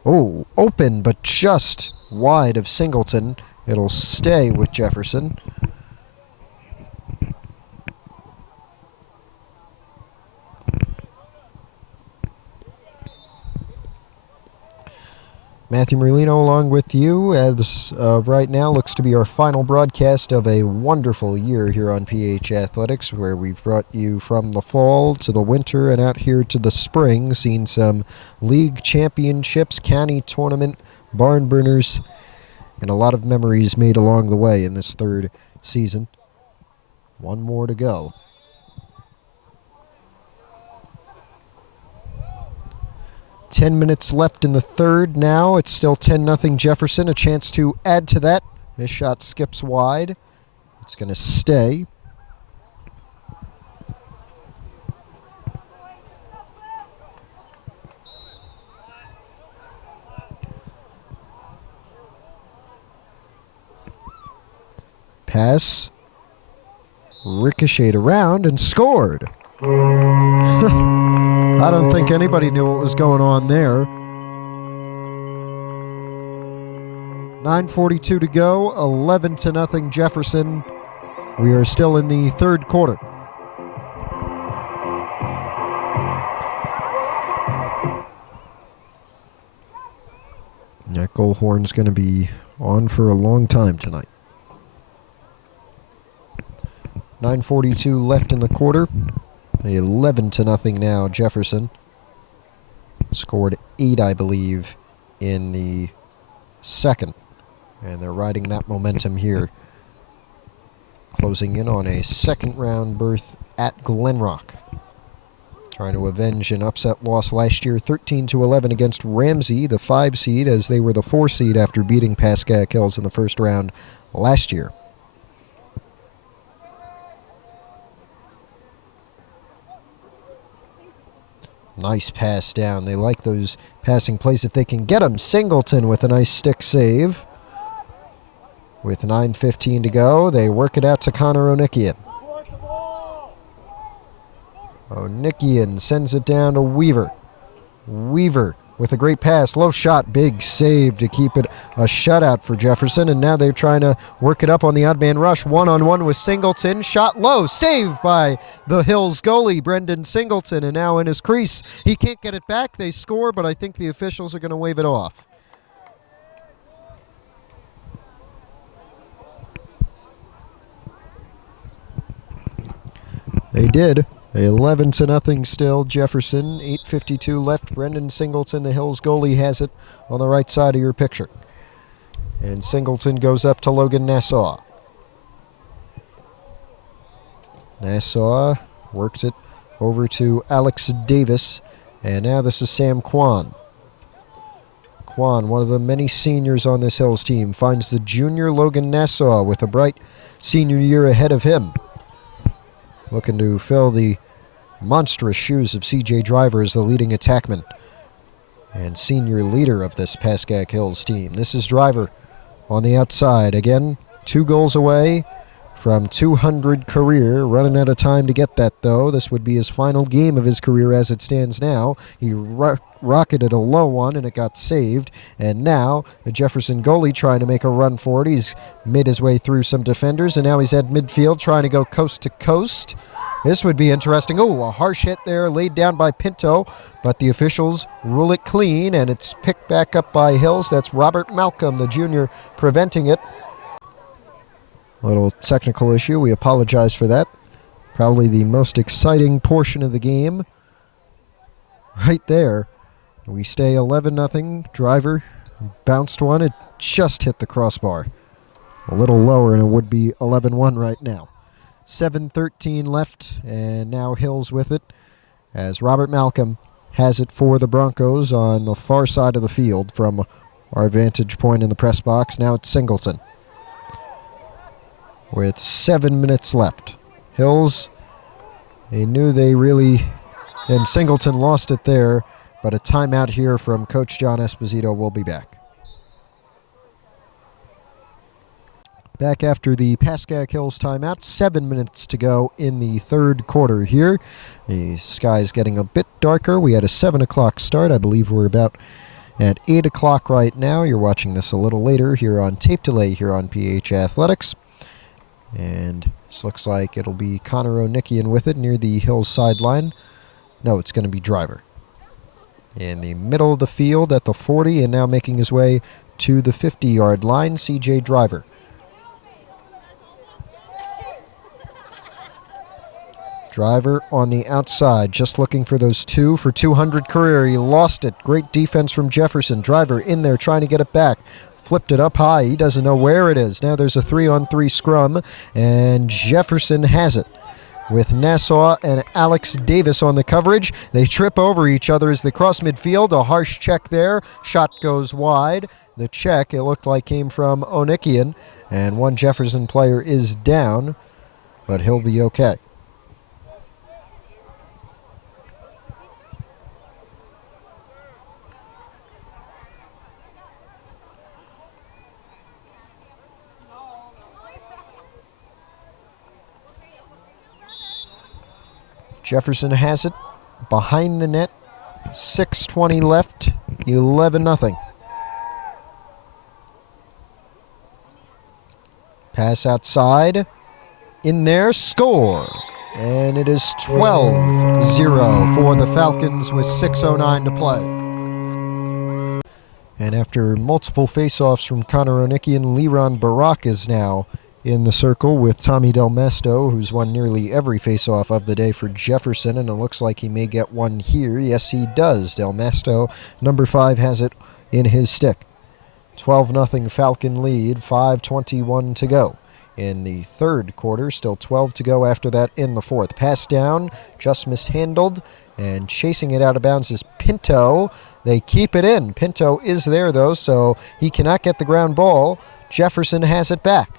Oh, open, but just wide of Singleton. It'll stay with Jefferson. Matthew Merlino along with you as of right now. Looks to be our final broadcast of a wonderful year here on PH Athletics, where we've brought you from the fall to the winter and out here to the spring, seen some league championships, county tournament, barn burners, and a lot of memories made along the way in this third season. One more to go. Ten minutes left in the third now. It's still 10-0 Jefferson. A chance to add to that. This shot skips wide. It's going to stay. Pass. Ricocheted around and scored. I don't think anybody knew what was going on there. 9:42 to go, 11-0 Jefferson. We are still in the third quarter. That goal horn's going to be on for a long time tonight. 9:42 left in the quarter. 11-0 now, Jefferson. Scored 8, I believe, in the second. And they're riding that momentum here. Closing in on a second-round berth at Glenrock. Trying to avenge an upset loss last year, 13-11 against Ramsey, the 5 seed, as they were the 4 seed after beating Pascack Hills in the first round last year. Nice pass down. They like those passing plays if they can get them. Singleton with a nice stick save. With 9:15 to go, they work it out to Connor Onikian. Onikian sends it down to Weaver. Weaver with a great pass. Low shot, big save to keep it a shutout for Jefferson. And now they're trying to work it up on the odd man rush. One-on-one with Singleton. Shot low. Saved by the Hills goalie, Brendan Singleton. And now in his crease. He can't get it back. They score, but I think the officials are going to wave it off. They did. 11-0 still, Jefferson. 8:52 left. Brendan Singleton, the Hills goalie, has it on the right side of your picture. And Singleton goes up to Logan Nassau. Nassau works it over to Alex Davis. And now this is Sam Kwan. Kwan, one of the many seniors on this Hills team, finds the junior Logan Nassau with a bright senior year ahead of him. Looking to fill the monstrous shoes of C.J. Driver as the leading attackman and senior leader of this Pascack Hills team. This is Driver on the outside. Again, 2 goals away from 200 career. Running out of time to get that, though. This would be his final game of his career as it stands now. He rocketed a low one, and it got saved. And now, the Jefferson goalie trying to make a run for it. He's made his way through some defenders, and now he's at midfield trying to go coast to coast. This would be interesting. Oh, a harsh hit there laid down by Pinto, but the officials rule it clean, and it's picked back up by Hills. That's Robert Malcolm, the junior, preventing it. A little technical issue. We apologize for that. Probably the most exciting portion of the game. Right there. We stay 11-0. Driver bounced one. It just hit the crossbar. A little lower, and it would be 11-1 right now. 7:13 left, and now Hills with it as Robert Malcolm has it for the Broncos on the far side of the field from our vantage point in the press box. Now it's Singleton with 7 minutes left. Hills, they knew they really, and Singleton lost it there, but a timeout here from Coach John Esposito. Will be back. Back after the Pascack Hills timeout. 7 minutes to go in the third quarter here. The sky's getting a bit darker. We had a 7 o'clock start. I believe we're about at 8 o'clock right now. You're watching this a little later here on tape delay here on PH Athletics. And this looks like it'll be Connor Onikian with it near the Hills sideline. No, it's going to be Driver. In the middle of the field at the 40, and now making his way to the 50-yard line, C.J. Driver. Driver on the outside, just looking for those 2 for 200 career. He lost it. Great defense from Jefferson. Driver in there trying to get it back. Flipped it up high. He doesn't know where it is. Now there's a 3-on-3 scrum, and Jefferson has it. With Nassau and Alex Davis on the coverage, they trip over each other as they cross midfield. A harsh check there. Shot goes wide. The check, it looked like, came from Onikian, and one Jefferson player is down, but he'll be okay. Jefferson has it behind the net. 6:20 left. 11-0. Pass outside. In there. Score. And it is 12-0 for the Falcons with 6:09 to play. And after multiple faceoffs from Connor Onikian, Leron Barak is now in the circle with Tommy Del Masto, who's won nearly every faceoff of the day for Jefferson, and it looks like he may get one here. Yes, he does. Del Masto, number 5, has it in his stick. 12-0 Falcon lead, 5:21 to go in the third quarter. Still 12 to go after that in the fourth. Pass down, just mishandled, and chasing it out of bounds is Pinto. They keep it in. Pinto is there, though, so he cannot get the ground ball. Jefferson has it back.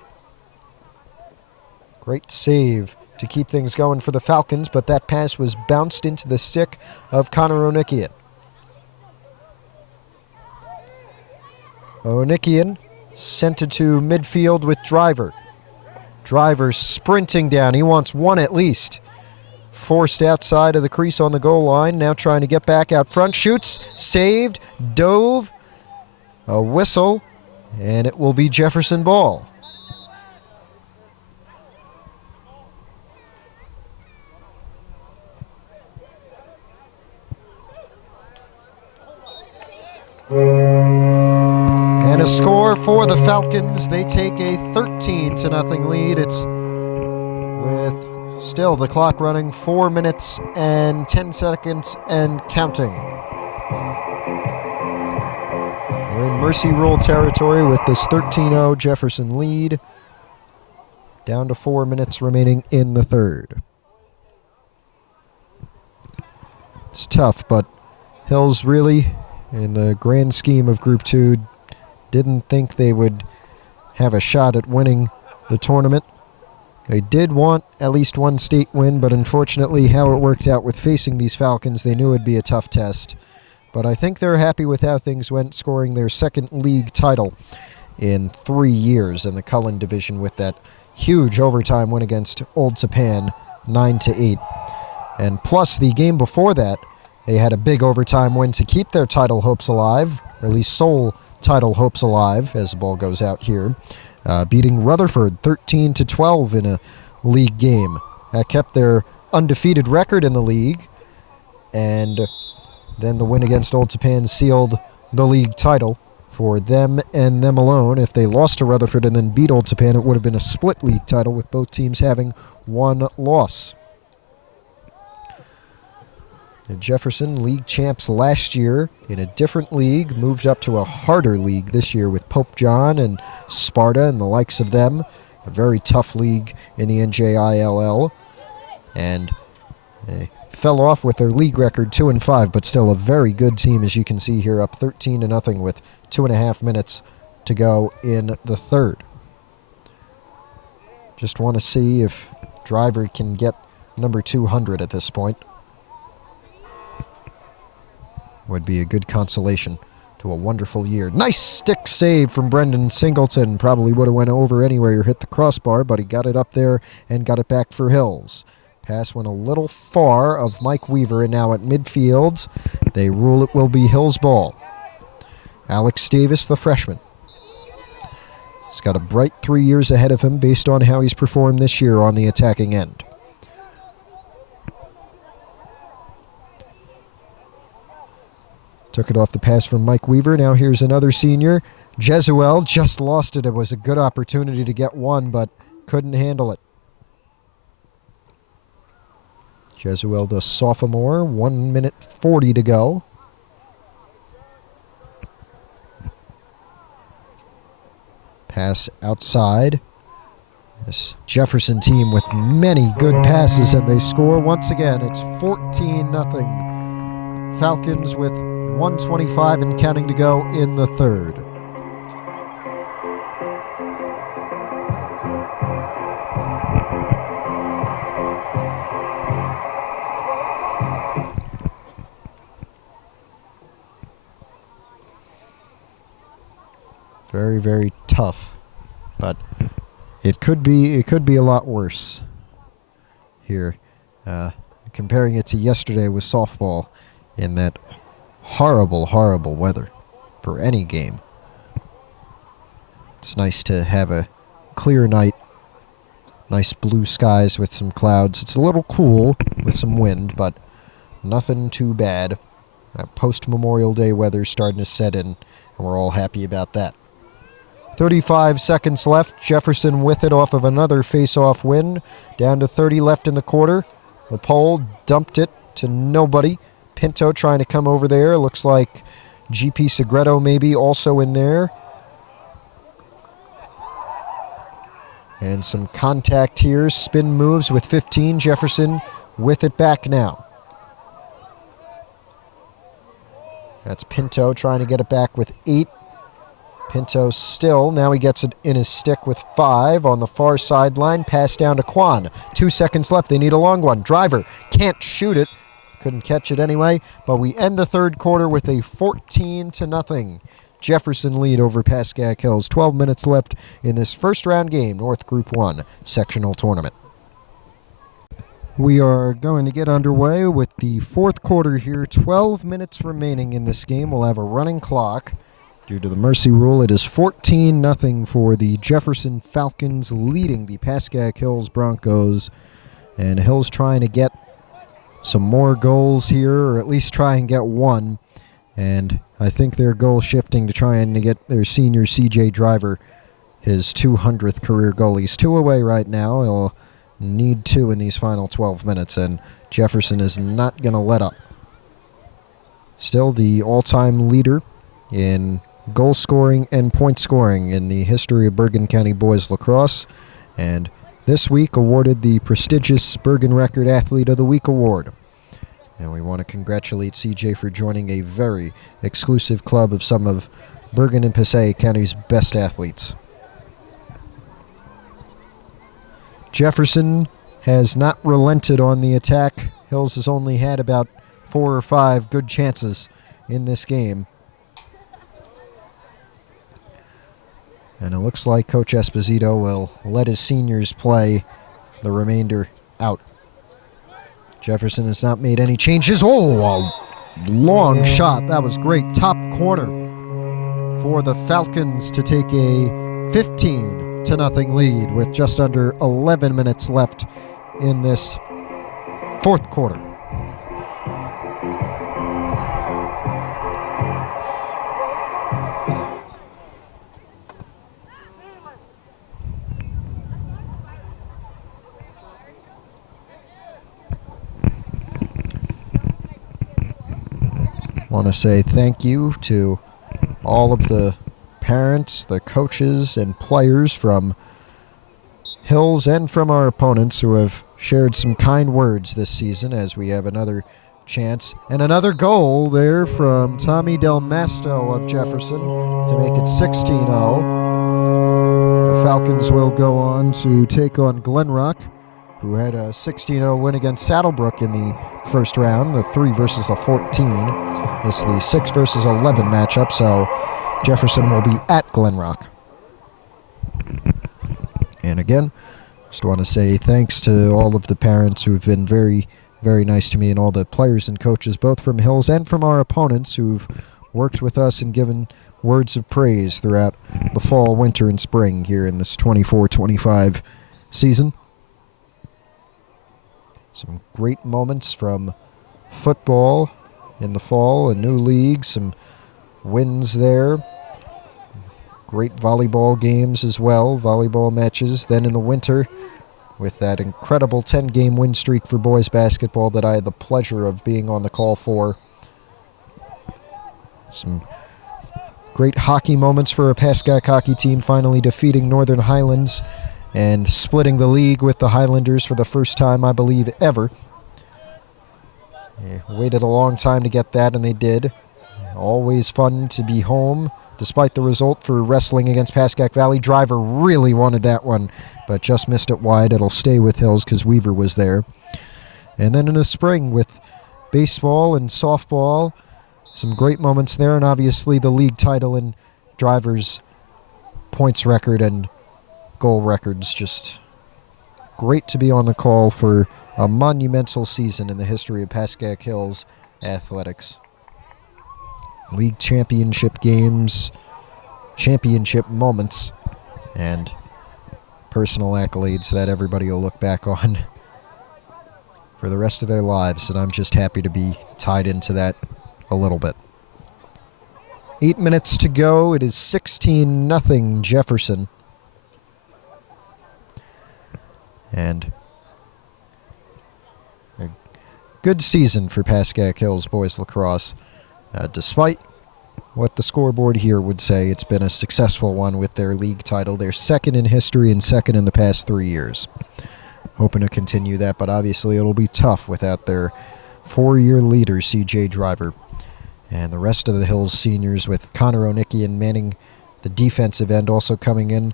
Great save to keep things going for the Falcons, but that pass was bounced into the stick of Connor Onikian. Onikian sent it to midfield with Driver. Driver sprinting down. He wants one at least. Forced outside of the crease on the goal line. Now trying to get back out front. Shoots. Saved. Dove. A whistle. And it will be Jefferson ball. And a score for the Falcons. They take a 13-0 lead. It's with still the clock running, 4 minutes and 10 seconds and counting. We're in mercy rule territory with this 13-0 Jefferson lead. Down to 4 minutes remaining in the third. It's tough, but Hills really, in the grand scheme of Group 2, didn't think they would have a shot at winning the tournament. They did want at least one state win, but unfortunately how it worked out with facing these Falcons, they knew it would be a tough test. But I think they're happy with how things went, scoring their second league title in 3 years in the Cullen division with that huge overtime win against Old Tapan, 9-8. And plus the game before that, they had a big overtime win to keep their title hopes alive, or at least sole title hopes alive as the ball goes out here, beating Rutherford 13-12 in a league game. That kept their undefeated record in the league, and then the win against Old Tapan sealed the league title for them and them alone. If they lost to Rutherford and then beat Old Tapan, it would have been a split league title with both teams having one loss. And Jefferson, league champs last year in a different league, moved up to a harder league this year with Pope John and Sparta and the likes of them. A very tough league in the NJIAA. And they fell off with their league record 2-5, but still a very good team, as you can see here, up 13-0 with 2.5 minutes to go in the third. Just want to see if Driver can get number 200 at this point. Would be a good consolation to a wonderful year. Nice stick save from Brendan Singleton. Probably would have went over anyway or hit the crossbar, but he got it up there and got it back for Hills. Pass went a little far of Mike Weaver, and now at midfield, they rule it will be Hills' ball. Alex Davis, the freshman. He's got a bright 3 years ahead of him based on how he's performed this year on the attacking end. Took it off the pass from Mike Weaver. Now here's another senior. Jesuel just lost it. It was a good opportunity to get one, but couldn't handle it. Jesuel, the sophomore, 1 minute 40 to go. Pass outside. This Jefferson team with many good passes, and they score once again. It's 14-0. Falcons with 1:25 and counting to go in the third. Very, very tough, but it could be a lot worse here. Comparing it to yesterday with softball in that horrible, horrible weather for any game. It's nice to have a clear night, nice blue skies with some clouds. It's a little cool with some wind, but nothing too bad. Post-Memorial Day weather starting to set in, and we're all happy about that. 35 seconds left. Jefferson with it off of another face-off win. Down to 30 left in the quarter. The pole dumped it to nobody. Pinto trying to come over there. Looks like GP Segredo maybe also in there. And some contact here. Spin moves with 15. Jefferson with it back now. That's Pinto trying to get it back with 8. Pinto still. Now he gets it in his stick with 5 on the far sideline. Pass down to Quan. 2 seconds left. They need a long one. Driver can't shoot it. Couldn't catch it anyway. But we end the third quarter with a 14-0 Jefferson lead over Pascack Hills. 12 minutes left in this first round game, North Group 1 sectional tournament. We are going to get underway with the fourth quarter here. 12 minutes remaining in this game. We'll have a running clock. Due to the mercy rule, it is 14-0 for the Jefferson Falcons, leading the Pascack Hills Broncos. And Hills trying to get some more goals here, or at least try and get one. And I think they're goal shifting to try and get their senior CJ Driver his 200th career goal. He's 2 away right now. He'll need 2 in these final 12 minutes, and Jefferson is not going to let up. Still the all-time leader in goal scoring and point scoring in the history of Bergen County Boys Lacrosse, and this week awarded the prestigious Bergen Record Athlete of the Week award. And we want to congratulate CJ for joining a very exclusive club of some of Bergen and Passaic County's best athletes. Jefferson has not relented on the attack. Hills has only had about 4 or 5 good chances in this game. And it looks like Coach Esposito will let his seniors play the remainder out. Jefferson has not made any changes. Oh, a long shot. That was great. Top corner for the Falcons to take a 15-0 lead with just under 11 minutes left in this fourth quarter. I want to say thank you to all of the parents, the coaches, and players from Hills and from our opponents who have shared some kind words this season as we have another chance. And another goal there from Tommy Del Masto of Jefferson to make it 16-0. The Falcons will go on to take on Glen Rock, who had a 16-0 win against Saddlebrook in the first round, the 3 versus the 14. This is the 6 versus 11 matchup, so Jefferson will be at Glen Rock. And again, just want to say thanks to all of the parents who have been very, very nice to me, and all the players and coaches, both from Hills and from our opponents, who've worked with us and given words of praise throughout the fall, winter, and spring here in this 24-25 season. Some great moments from football in the fall, a new league, some wins there. Great volleyball games as well, volleyball matches. Then in the winter, with that incredible 10-game win streak for boys basketball that I had the pleasure of being on the call for. Some great hockey moments for a Pascack hockey team, finally defeating Northern Highlands and splitting the league with the Highlanders for the first time, I believe, ever. They waited a long time to get that, and they did. Always fun to be home, despite the result for wrestling against Pascack Valley. Driver really wanted that one, but just missed it wide. It'll stay with Hills because Weaver was there. And then in the spring with baseball and softball, some great moments there, and obviously the league title and Driver's points record and goal records. Just great to be on the call for a monumental season in the history of Pascack Hills athletics. League championship games, championship moments, and personal accolades that everybody will look back on for the rest of their lives, and I'm just happy to be tied into that a little bit. 8 minutes to go. It is 16-0 Jefferson. And a good season for Pascack Hills boys lacrosse. Despite what the scoreboard here would say, it's been a successful one with their league title. They're second in history and second in the past 3 years. Hoping to continue that, but obviously it'll be tough without their 4-year leader, C.J. Driver. And the rest of the Hills seniors, with Connor Onikian manning the defensive end, also coming in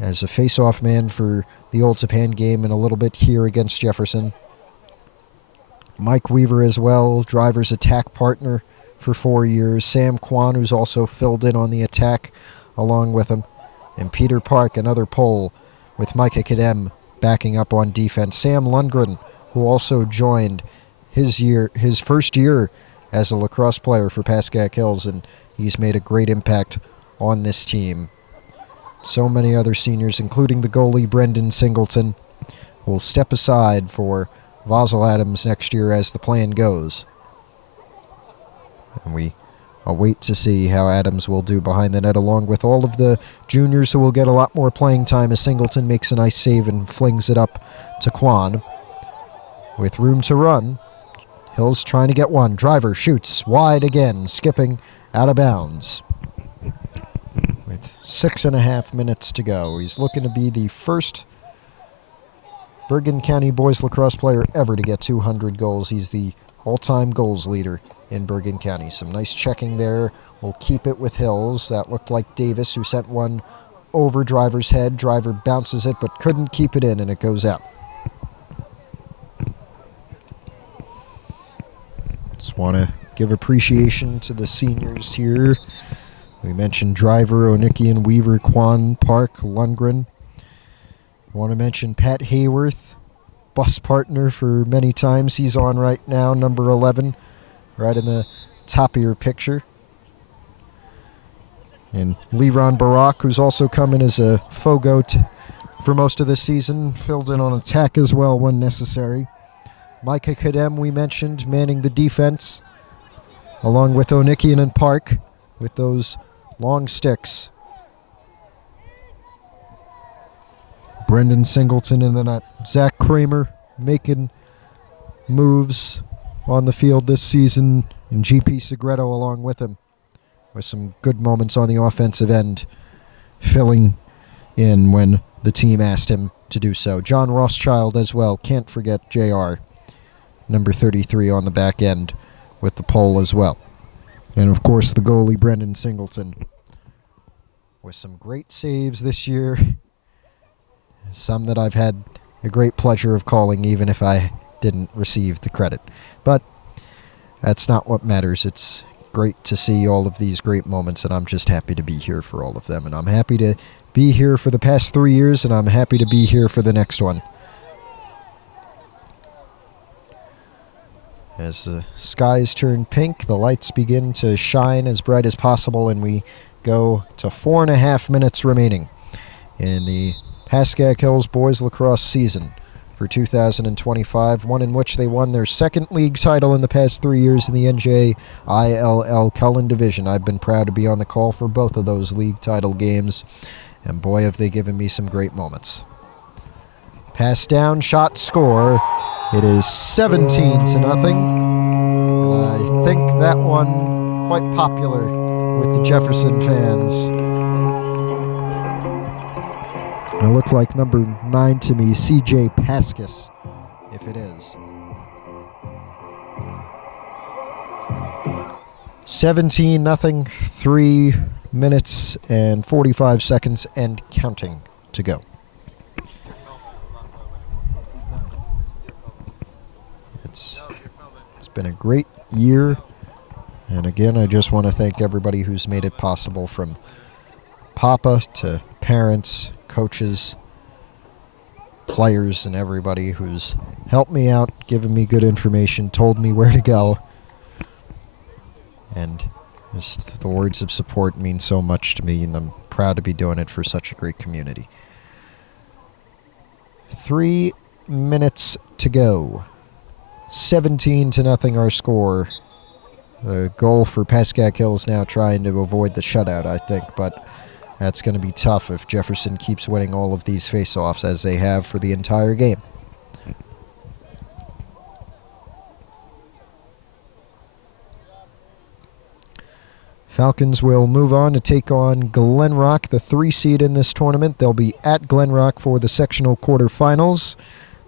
as a face-off man for the Old Japan game in a little bit here against Jefferson. Mike Weaver as well, Driver's attack partner for 4 years. Sam Kwan, who's also filled in on the attack along with him. And Peter Park, another pole, with Micah Kadem backing up on defense. Sam Lundgren, who also joined his first year as a lacrosse player for Pascack Hills, and he's made a great impact on this team. So many other seniors, including the goalie Brendan Singleton, will step aside for Vosel Adams next year as the plan goes. And we await to see how Adams will do behind the net, along with all of the juniors who will get a lot more playing time as Singleton makes a nice save and flings it up to Kwan. With room to run, Hills trying to get one. Driver shoots wide again, skipping out of bounds. With 6.5 minutes to go. He's looking to be the first Bergen County boys lacrosse player ever to get 200 goals. He's the all-time goals leader in Bergen County. Some nice checking there. We'll keep it with Hills. That looked like Davis, who sent one over Driver's head. Driver bounces it, but couldn't keep it in, and it goes out. Just want to give appreciation to the seniors here. We mentioned Driver, Onikian, Weaver, Kwan, Park, Lundgren. Want to mention Pat Hayworth, bus partner for many times. He's on right now, number 11, right in the top of your picture. And Leron Barak, who's also come in as a Fogo for most of the season, filled in on attack as well when necessary. Micah Kadem, we mentioned, manning the defense, along with Onikian and Park, with those long sticks. Brendan Singleton in the net. Zach Kramer making moves on the field this season, and GP Segreto along with him, with some good moments on the offensive end, filling in when the team asked him to do so. John Rothschild as well. Can't forget JR, number 33 on the back end with the pole as well. And of course the goalie Brendan Singleton with some great saves this year. Some that I've had a great pleasure of calling even if I didn't receive the credit. But that's not what matters. It's great to see all of these great moments, and I'm just happy to be here for all of them. And I'm happy to be here for the past 3 years, and I'm happy to be here for the next one. As the skies turn pink, the lights begin to shine as bright as possible, and we go to 4.5 minutes remaining in the Pascack Hills boys lacrosse season for 2025, one in which they won their second league title in the past 3 years in the NJIAA Cullen Division. I've been proud to be on the call for both of those league title games, and boy, have they given me some great moments. Pass down, shot, score. It is 17-0, and I think that one quite popular with the Jefferson fans. It looked like number 9 to me, CJ Pascack, if it is. 17-0, 3 minutes and 45 seconds and counting to go. It's been a great year, and again, I just want to thank everybody who's made it possible, from Papa to parents, coaches, players, and everybody who's helped me out, given me good information, told me where to go. And just the words of support mean so much to me, and I'm proud to be doing it for such a great community. 3 minutes to go. 17-0 our score. The goal for Pascack Hills now trying to avoid the shutout, I think, but that's going to be tough if Jefferson keeps winning all of these face-offs as they have for the entire game. Falcons will move on to take on Glen Rock, the 3 seed in this tournament. They'll be at Glen Rock for the sectional quarterfinals,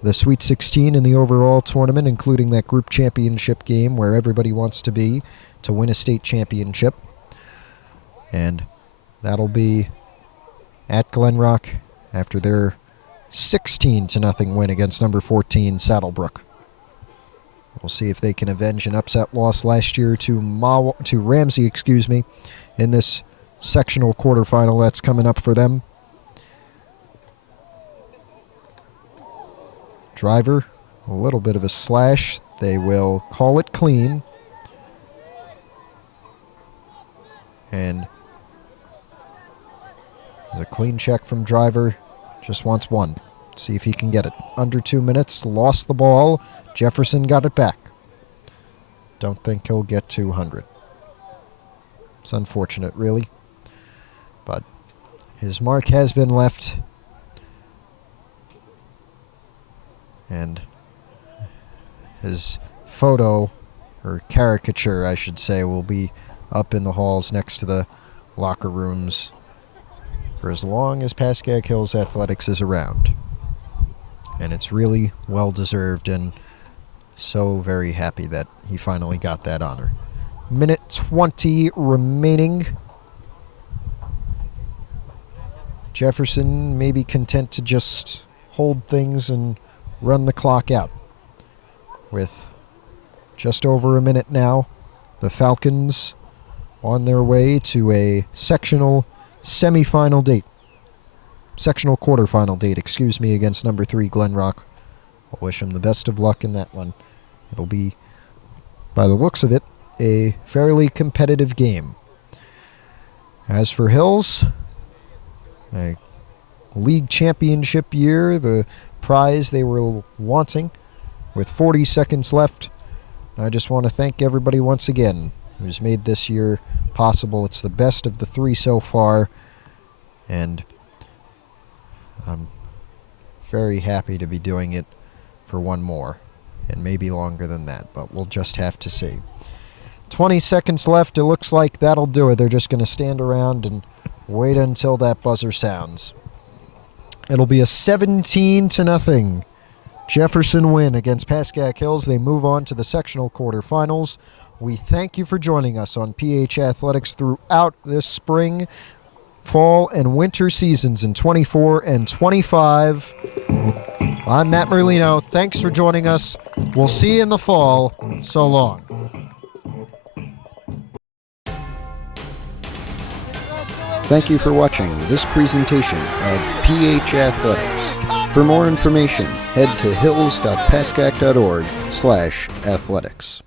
the Sweet 16 in the overall tournament, including that group championship game where everybody wants to be to win a state championship. And that'll be at Glen Rock after their 16-0 win against number 14 Saddlebrook. We'll see if they can avenge an upset loss last year to Ramsey, in this sectional quarterfinal that's coming up for them. Driver, a little bit of a slash. They will call it clean. And there's a clean check from Driver. Just wants one. See if he can get it. Under 2 minutes, lost the ball. Jefferson got it back. Don't think he'll get 200. It's unfortunate, really. But his mark has been left. And his photo, or caricature, I should say, will be up in the halls next to the locker rooms for as long as Pascack Hills Athletics is around. And it's really well-deserved, and so very happy that he finally got that honor. Minute 20 remaining. Jefferson may be content to just hold things and run the clock out. With just over a minute now, the Falcons on their way to a sectional semifinal date. Sectional quarterfinal date, against number 3 Glen Rock. I'll wish him the best of luck in that one. It'll be, by the looks of it, a fairly competitive game. As for Hills, a league championship year, the prize they were wanting, with 40 seconds left. I just want to thank everybody once again who's made this year possible. It's the best of the 3 so far, and I'm very happy to be doing it for one more, and maybe longer than that, but we'll just have to see. 20 seconds left. It looks like that'll do it. They're just going to stand around and wait until that buzzer sounds. It'll be a 17-0 Jefferson win against Pascack Hills. They move on to the sectional quarterfinals. We thank you for joining us on PH Athletics throughout this spring, fall, and winter seasons in 24 and 25. I'm Matt Merlino. Thanks for joining us. We'll see you in the fall. So long. Thank you for watching this presentation of PH Athletics. For more information, head to hills.pascack.org/athletics.